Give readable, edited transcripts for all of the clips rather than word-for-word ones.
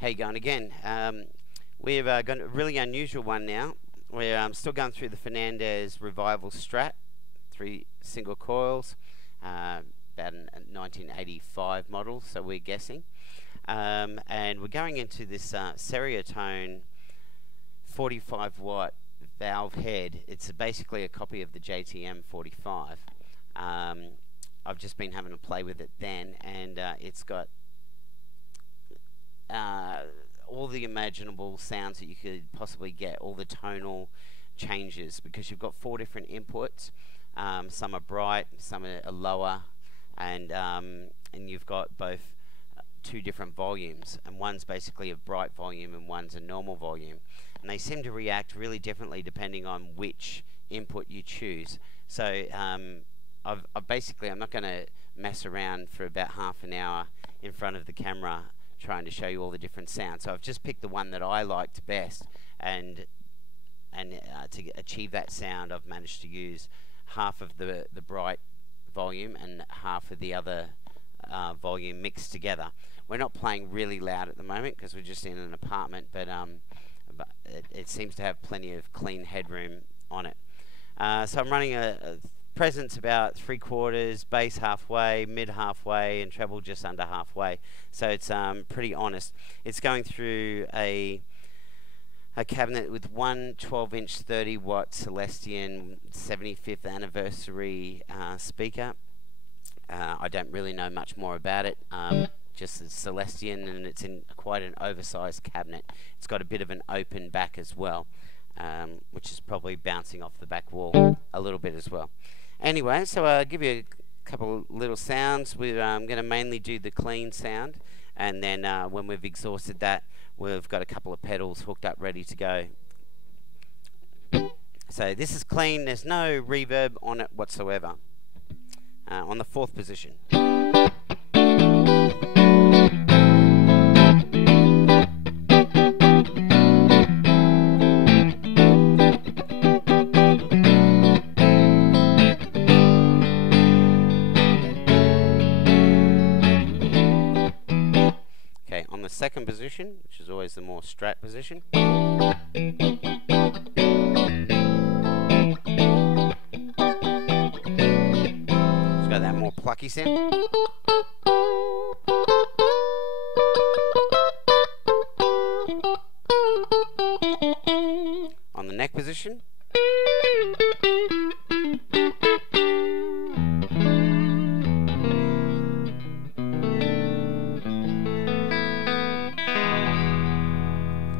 How you going again? We've got a really unusual one now. We're still going through the Fernandez Revival Strat, 3 single coils, about a 1985 model, so we're guessing. And we're going into this Ceriatone 45 watt valve head. It's basically a copy of the JTM 45. I've just been having to play with it then, and it's got all the imaginable sounds that you could possibly get, all the tonal changes, because you've got 4 different inputs. Some are bright, some are lower, and you've got both 2 different volumes, and one's basically a bright volume and one's a normal volume, and they seem to react really differently depending on which input you choose. So I'm not going to mess around for about half an hour in front of the camera trying to show you all the different sounds. So I've just picked the one that I liked best, and to achieve that sound I've managed to use half of the bright volume and half of the other volume mixed together. We're not playing really loud at the moment because we're just in an apartment, but it seems to have plenty of clean headroom on it. So I'm running a presence about 3/4, bass halfway, mid halfway, and treble just under halfway. So it's pretty honest. It's going through a cabinet with one 12-inch 30 watt Celestion 75th anniversary speaker. I don't really know much more about it. Just it's Celestion, and it's in quite an oversized cabinet. It's got a bit of an open back as well, which is probably bouncing off the back wall a little bit as well. Anyway, so I'll give you a couple of little sounds. We're going to mainly do the clean sound, and then when we've exhausted that, we've got a couple of pedals hooked up ready to go. So this is clean, there's no reverb on it whatsoever. On the 4th position. Okay, on the 2nd position, which is always the more Strat position. That more plucky sound. On the neck position.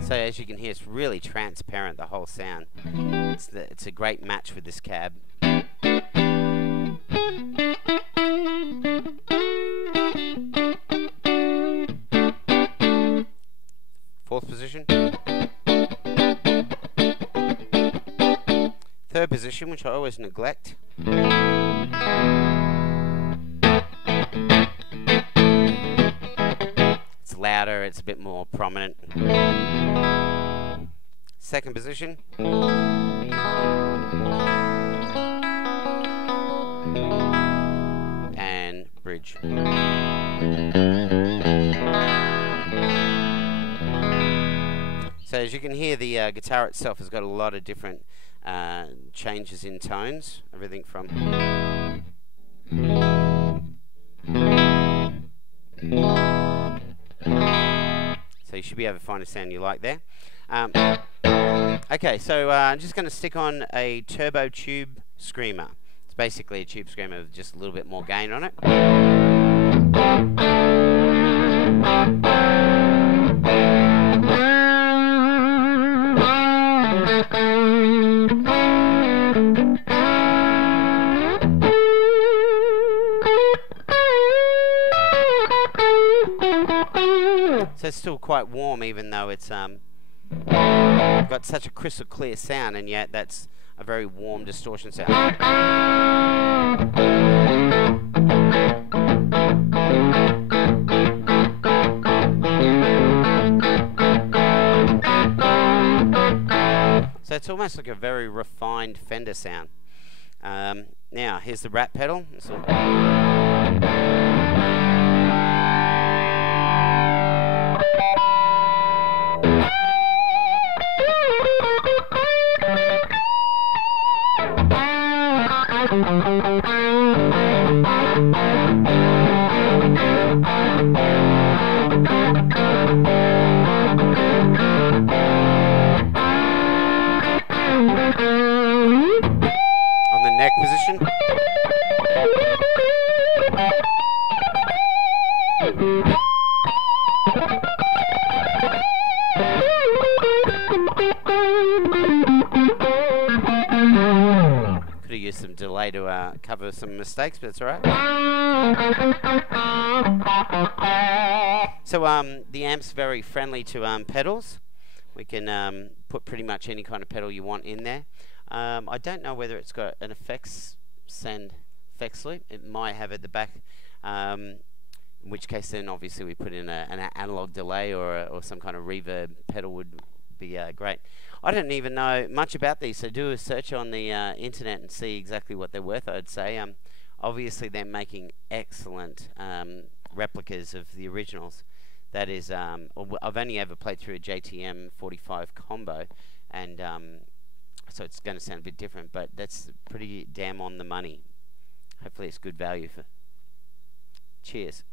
So as you can hear, it's really transparent, the whole sound. It's a great match with this cab. 4th position. 3rd position, which I always neglect. It's louder, it's a bit more prominent. 2nd position. And bridge. So as you can hear, the guitar itself has got a lot of different changes in tones. Everything from so you should be able to find a sound you like there. Okay, so I'm just going to stick on a turbo tube screamer. It's basically a tube screamer with just a little bit more gain on it. So it's still quite warm, even though it's got such a crystal clear sound, and yet that's a very warm distortion sound. So it's almost like a very refined Fender sound. Now here's the rat pedal. Could have used some delay to cover some mistakes, but it's alright. So the amp's very friendly to pedals. We can put pretty much any kind of pedal you want in there. I don't know whether it's got an effects loop. It might have at the back, in which case then obviously we put in an analog delay or some kind of reverb pedal would be great. I don't even know much about these, so do a search on the internet and see exactly what they're worth. I'd say obviously they're making excellent replicas of the originals. That is, I've only ever played through a JTM 45 combo, and so it's going to sound a bit different, but that's pretty damn on the money. Hopefully it's good value for. Cheers.